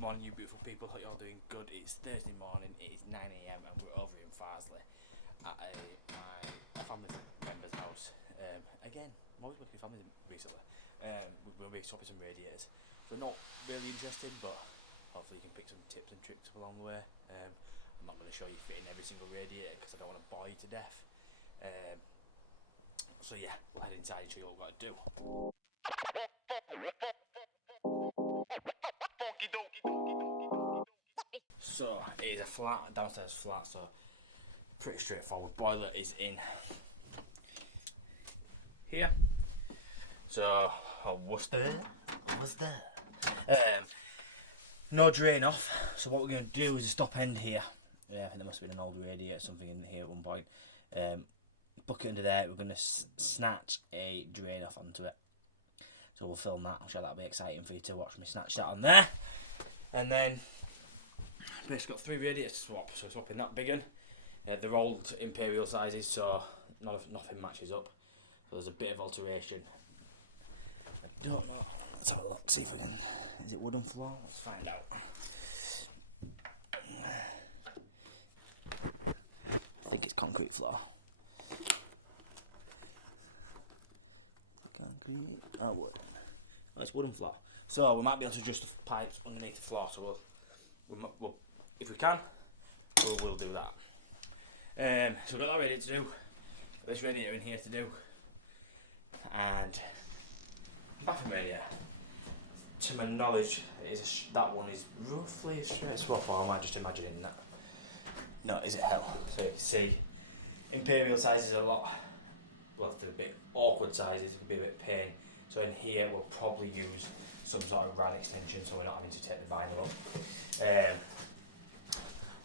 Good morning, you beautiful people. Hope you're all doing good. It's Thursday morning. It is 9 a.m. and we're over in Farsley at my family member's house. Again, I'm always working with family recently. We'll be swapping some radiators. So not really interesting, but hopefully you can pick some tips and tricks up along the way. I'm not going to show you fitting every single radiator because I don't want to bore you to death. So yeah, we'll head inside and show you what we've got to do. So it is a flat, downstairs flat, so pretty straightforward. Boiler is in here. So Worcester. No drain off. So what we're going to do is a stop end here. Yeah, I think there must have been an old radiator or something in here at one point. Bucket under there. We're going to snatch a drain off onto it. So we'll film that. I'm sure that'll be exciting for you to watch me snatch that on there. And then basically got 3 radiators to swap. So swapping that big one. They're old imperial sizes, so nothing matches up. So there's a bit of alteration. I don't know. Let's have a look. See if we can. Is it wooden floor? Let's find out. I think it's concrete floor. Concrete. Oh, wooden. Oh, it's wooden floor. So we might be able to adjust the pipes underneath the floor. So we'll if we can, we'll do that. So we've got that radiator to do. This radiator in here to do. And bathroom radiator. To my knowledge, that one is roughly a straight swap, or am I just imagining that? No, is it hell? So you can see, imperial sizes are a lot, well, they're a bit awkward sizes, it can be a bit pain. So in here, we'll probably use some sort of rad extension, so we're not having to take the vinyl up.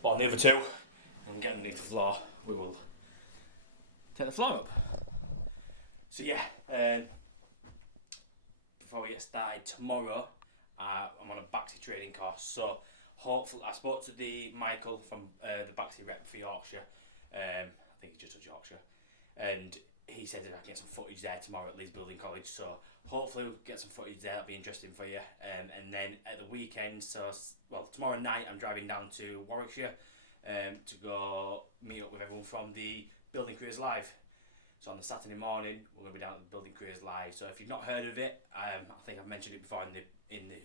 But on the other two, and get underneath the floor, we will take the floor up. So yeah, before we get started, tomorrow I'm on a Baxi trading course, so hopefully I spoke to the Michael from the Baxi rep for Yorkshire. I think he just does Yorkshire, and he said that I can get some footage there tomorrow at Leeds Building College, so hopefully we'll get some footage there. That'll be interesting for you. And then at the weekend, tomorrow night I'm driving down to Warwickshire to go meet up with everyone from the Building Careers Live. So on the Saturday morning, we're going to be down at the Building Careers Live. So if you've not heard of it, I think I've mentioned it before in the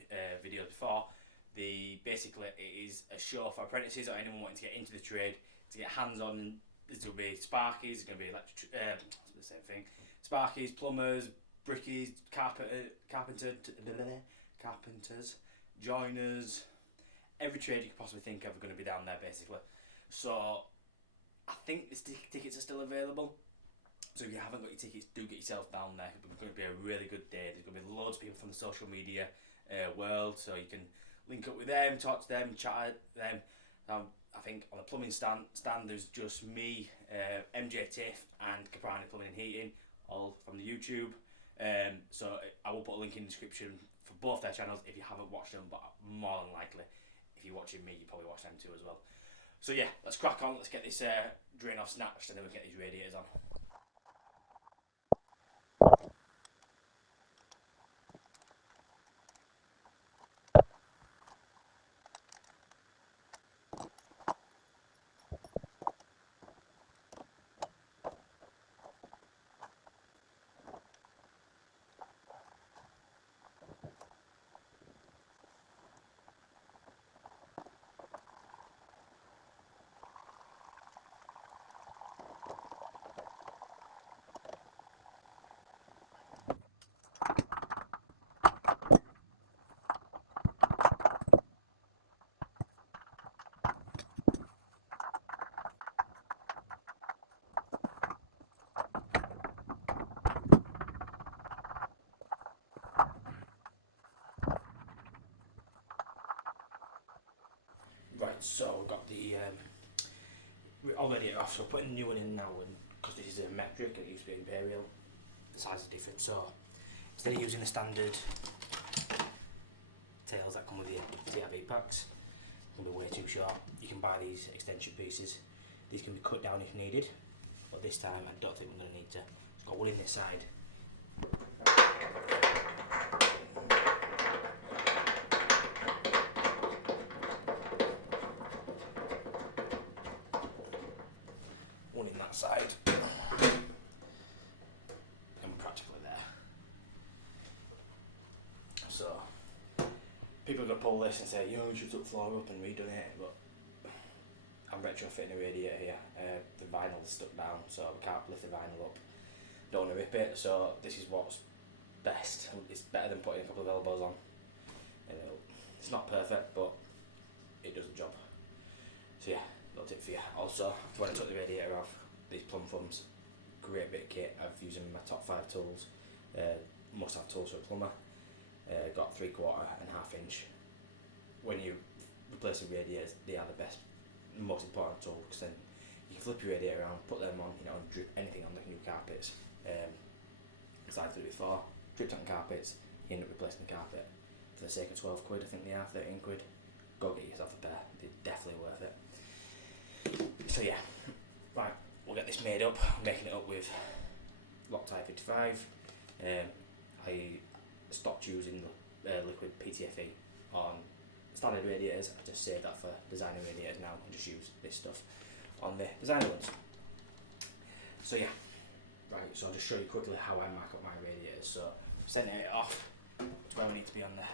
videos before. Basically it is a show for apprentices or anyone wanting to get into the trade, to get hands on. There's going to be sparkies, there's going to be the same thing. Sparkies, plumbers, brickies, carpenters, joiners, every trade you could possibly think of are going to be down there basically. So I think the tickets are still available. So if you haven't got your tickets, do get yourself down there. It's going to be a really good day. There's going to be loads of people from the social media world, so you can link up with them, talk to them, chat at them. I think on the plumbing stand there's just me, MJ Tiff and Caprani Plumbing and Heating, all from the YouTube. So I will put a link in the description for both their channels if you haven't watched them, but more than likely, if you're watching me, you probably watch them too as well. So yeah, let's crack on, let's get this drain off snatched and then we'll get these radiators on. Right, so we've got the already off, so putting the new one in now, and because this is a metric and it used to be imperial, the size is different, so instead of using the standard tails that come with your TRV packs, it's going to be way too short. You can buy these extension pieces. These can be cut down if needed, but this time I don't think we're going to need to. It's got one in this side. that side. I'm practically there. So people are going to pull this and say, you should took the floor up and redone it, but I'm retrofitting a radiator here. The vinyl's stuck down, so we can't lift the vinyl up. Don't want to rip it, so this is what's best. It's better than putting a couple of elbows on. It's not perfect, but it does the job. So yeah, little tip for you. Also, when I took the radiator off, these plumb thumbs, great bit of kit. I've used them in my top 5 tools. Must have tools for a plumber. Got 3/4 and 1/2 inch. When you replace the radiators, they are the best, most important tool, because then you can flip your radiator around, put them on, and drip anything on the new carpets. Because I've done it before, dripped on carpets, you end up replacing the carpet for the sake of 12 quid. I think they are 13 quid. Go get yourself a pair. They're definitely worth it. So yeah, right, we'll get this made up. I'm making it up with Loctite 55. I stopped using the liquid PTFE on standard radiators. I just save that for designer radiators now and just use this stuff on the designer ones. So yeah, right, so I'll just show you quickly how I mark up my radiators. So centre it off to where I need to be on the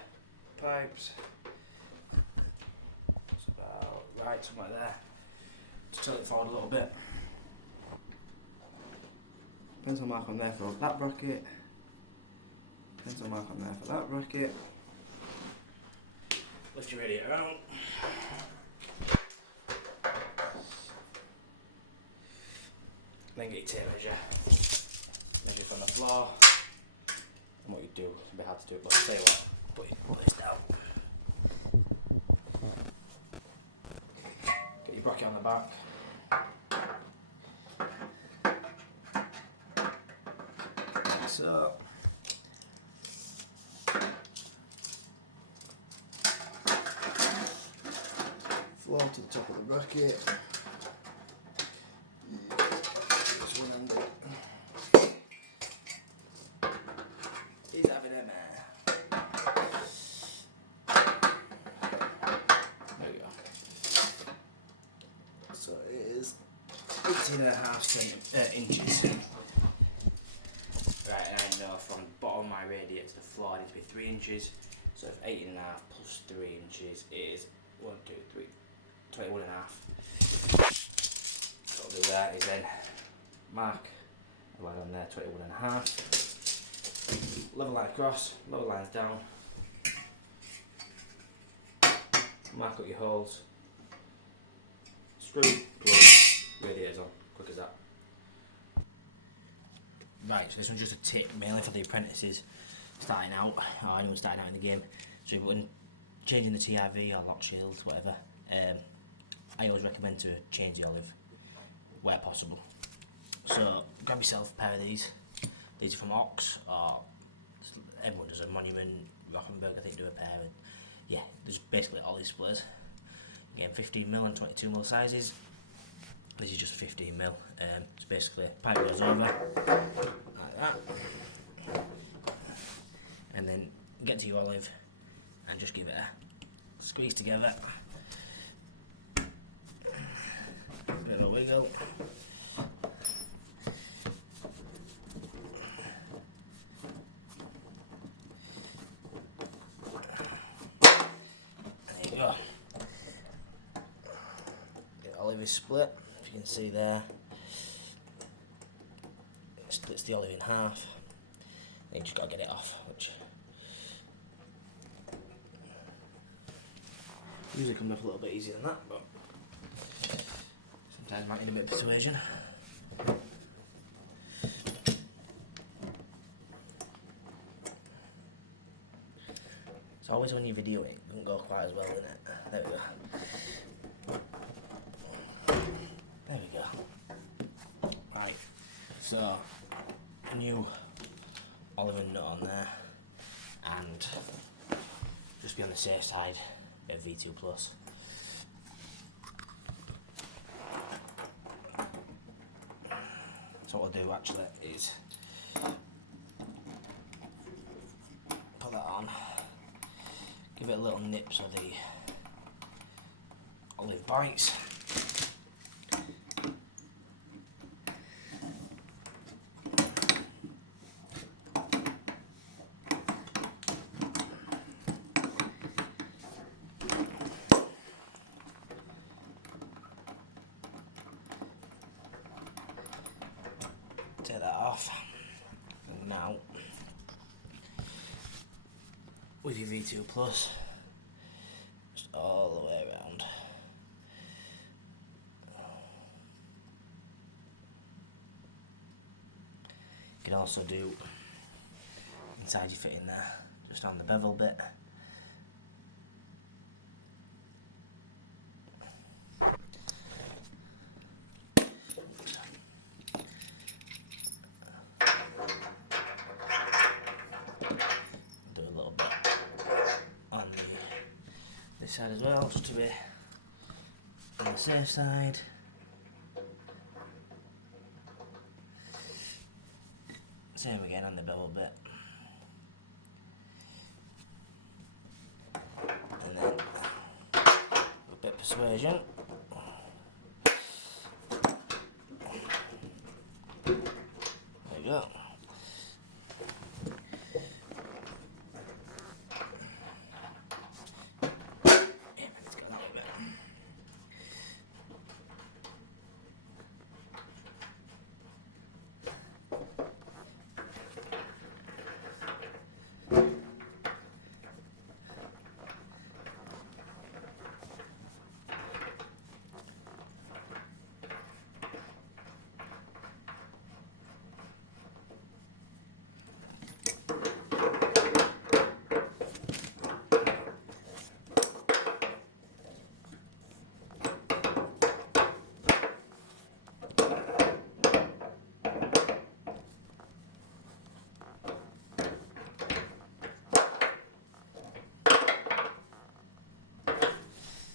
pipes. It's about right, somewhere there. Just tilt it forward a little bit. Pencil mark on there for that bracket. Pencil mark on there for that bracket. Lift your radiator out. Then get your tape measure. Measure from the floor. And what you do, it's a bit hard to do it, but I'll tell you what, put this down. Get your bracket on the back. Like so. Floor to the top of the bracket. Just one handed. He's having a mare. There we go. So it is 18.5 inches. Right, and I know from the bottom of my radiator to the floor I need to be 3 inches. So if 18.5 plus 3 inches is 1, 2, 3, 21.5. So what I'll do there is then mark a line on there, 21.5. Level line across, lower lines down. Mark up your holes. Screw, plug, radiators on. Quick as that. Right, so this one's just a tip mainly for the apprentices starting out, or anyone starting out in the game. So when changing the TIV or lock shields, whatever, I always recommend to change the olive where possible. So grab yourself a pair of these. These are from Ox, or everyone does a Monument, Rothenberg I think do a pair, and yeah, there's basically all these splitters. Again, 15mm and 22mm sizes. This is just 15mm. So basically, pipe goes over like that, and then get to your olive and just give it a squeeze together. Bit of a wiggle. There you go. The olive is split, if you can see there. It splits the olive in half. Then you just got to get it off, which usually comes off a little bit easier than that, but sometimes might need a bit of persuasion. It's always when you video it doesn't go quite as well, doesn't it? There we go. There we go. Right, so a new olive and nut on there, and just be on the safe side of V2 Plus. So what I'll do actually is put that on, give it a little nip so the olive bites, with your V2 Plus, just all the way around. You can also do inside your fitting there, just on the bevel bit. Do a little bit on this side as well, just to be on the safe side. Same again on the bevel bit. And then a bit of persuasion. There you go. Yeah, let's go that way a bit.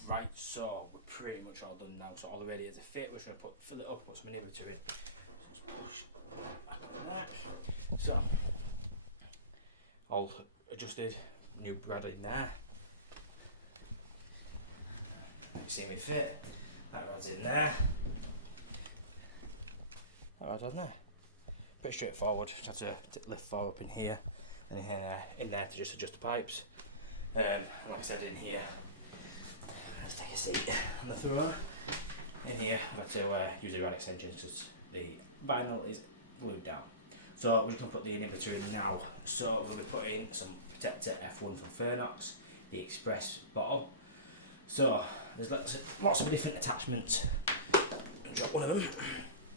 Right, so we're pretty much all done now. So all the radiators are fit. We're just going to fill it up, put some inhibitor in. So let's push back on that. So all adjusted, new brad in there. You see me fit. That rod's in there. That rod's on there. Pretty straightforward. Just have to lift four up in here and in there to just adjust the pipes. Like I said, in here. Let's take a seat on the throne. In here, I've had to use the rod extensions because the vinyl is glued down. So we're just going to put the inhibitor in now. So we'll be putting some protector F1 from Fernox, the express bottle. So there's lots of different attachments. I'll drop one of them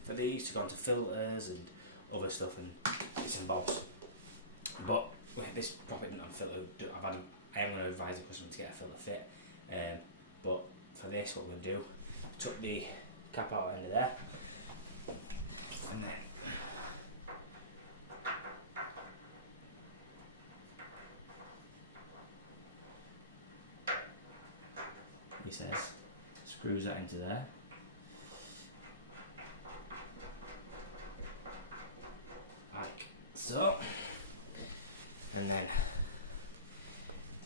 for these to go onto filters and other stuff and bits and bobs. But with this probably not on filter, I am going to advise the customer to get a filter fit. But for this, what we're going to do, tuck the cap out end of there, and then he says screws that into there. Like so. And then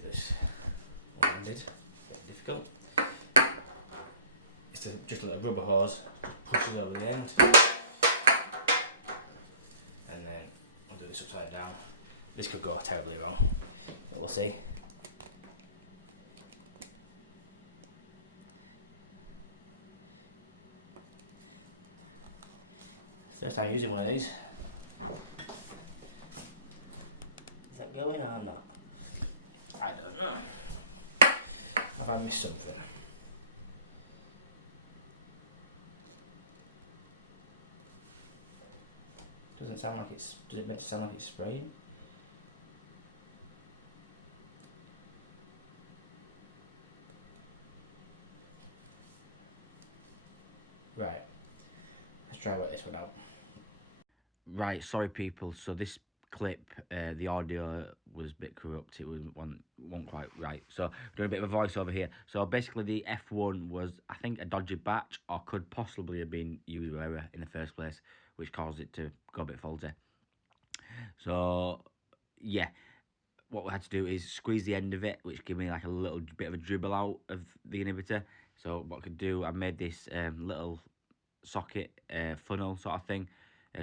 just landed. Difficult. It's just a little rubber hose, pushes over the end, and then I'll do this upside down. This could go terribly wrong, but we'll see. First time using one of these. Is that going or not? I don't know. Have I missed something? Doesn't sound like it's. Does it make it sound like it's spraying? Right. Let's try work this one out. Right, sorry people. So this clip, the audio was a bit corrupt. It wasn't quite right. So doing a bit of a voiceover here. So basically, the F1 was, I think, a dodgy batch, or could possibly have been user error in the first place, which caused it to go a bit faulty. So yeah, what we had to do is squeeze the end of it, which gave me like a little bit of a dribble out of the inhibitor. So what I could do, I made this little socket funnel sort of thing.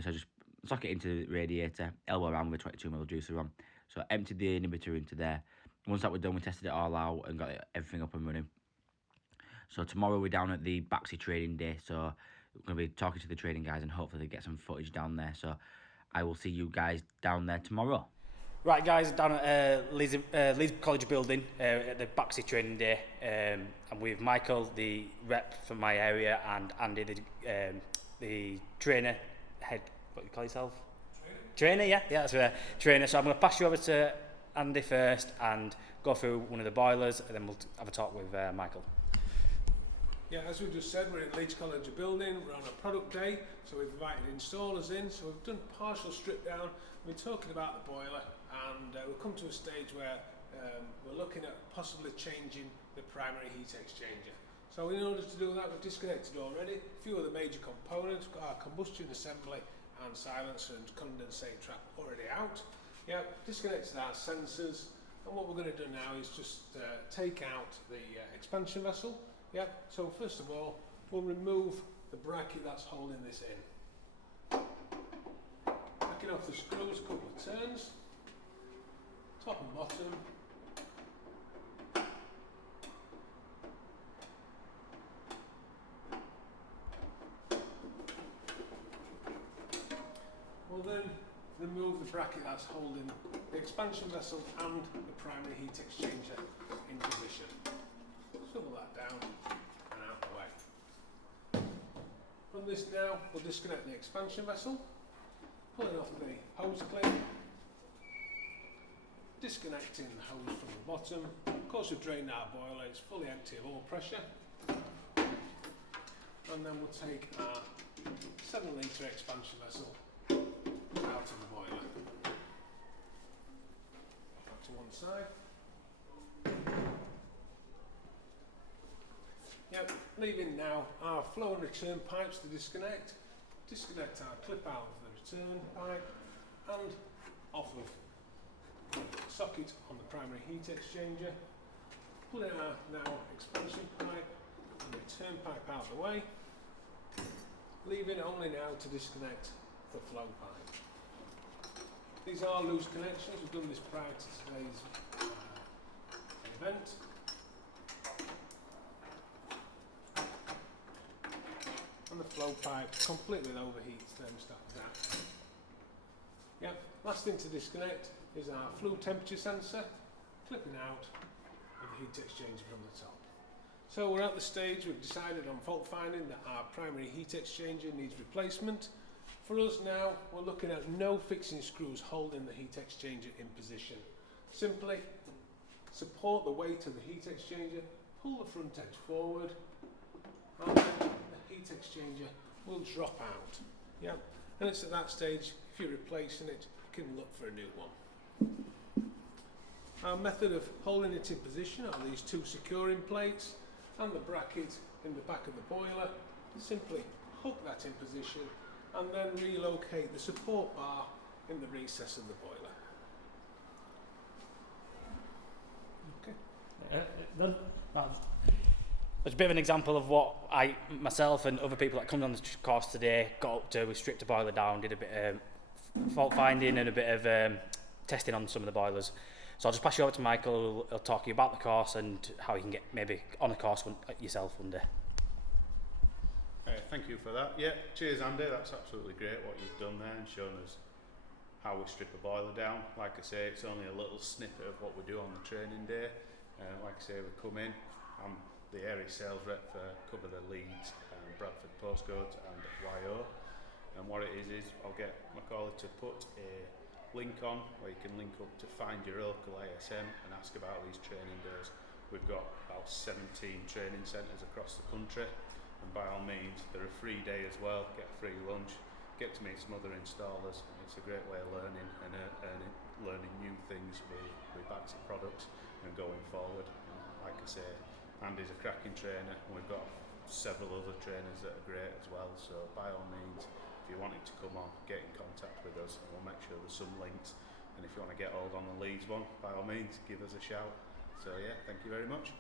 So I just socket into the radiator, elbow around with a 22mm juicer on. So I emptied the inhibitor into there. Once that was done, we tested it all out and got everything up and running. So tomorrow we're down at the Baxi trading day. So we're going to be talking to the trading guys and hopefully get some footage down there. So I will see you guys down there tomorrow. Right guys, down at Leeds College building at the Baxi training day, and with Michael, the rep from my area, and Andy, the trainer, head, what do you call yourself? Trainer, yeah, that's a trainer. So I'm going to pass you over to Andy first and go through one of the boilers, and then we'll have a talk with Michael. Yeah, as we just said, we're in Leeds College building, we're on a product day, so we've invited installers in, so we've done partial strip down, we're talking about the boiler, and we've come to a stage where we're looking at possibly changing the primary heat exchanger. So in order to do that, we've disconnected already a few of the major components. We've got our combustion assembly and silencer and condensate trap already out. Yeah, disconnected our sensors, and what we're going to do now is just take out the expansion vessel. Yeah, so first of all, we'll remove the bracket that's holding this in. Backing off the screws, a couple of turns, top and bottom. We'll then remove the bracket that's holding the expansion vessel and the primary heat exchanger in position. Swivel that down and out the way. From this now, we'll disconnect the expansion vessel, pulling off the hose clip, disconnecting the hose from the bottom. Of course, we've drained our boiler, it's fully empty of all pressure. And then we'll take our 7 litre expansion vessel out of the boiler. Back to one side. Yep, leaving now our flow and return pipes to disconnect. Disconnect our clip out of the return pipe and off of the socket on the primary heat exchanger. Pulling our now expansion pipe and return pipe out of the way. Leaving only now to disconnect the flow pipe. These are loose connections, we've done this prior to today's event. And the flow pipe completely overheats thermostat down. Yep, last thing to disconnect is our flue temperature sensor, clipping out with the heat exchanger from the top. So we're at the stage we've decided on fault finding that our primary heat exchanger needs replacement. For us now, we're looking at no fixing screws holding the heat exchanger in position. Simply support the weight of the heat exchanger, pull the front edge forward, and then the heat exchanger will drop out. Yep. And it's at that stage, if you're replacing it, you can look for a new one. Our method of holding it in position are these 2 securing plates and the bracket in the back of the boiler. Simply hook that in position and then relocate the support bar in the recess of the boiler. Okay. It's a bit of an example of what myself and other people that come on the course today got up to. We stripped the boiler down, did a bit of fault finding and a bit of testing on some of the boilers. So I'll just pass you over to Michael. He'll talk to you about the course and how you can get maybe on a course yourself one day. Thank you for that. Yeah, cheers Andy, that's absolutely great what you've done there and shown us how we strip a boiler down. Like I say, it's only a little snippet of what we do on the training day. Like I say, we come in, I'm the area sales rep for cover the Leeds, Bradford postcodes and YO. And what it is I'll get my caller to put a link on where you can link up to find your local ASM and ask about these training days. We've got about 17 training centres across the country, and by all means they're a free day as well. Get a free lunch, get to meet some other installers. It's a great way of learning and learning new things with Baxi products and going forward. And like I say, Andy's a cracking trainer and we've got several other trainers that are great as well, so by all means, if you wanted to come on, get in contact with us and we'll make sure there's some links, and if you want to get hold on the Leeds one, by all means give us a shout. So yeah, thank you very much.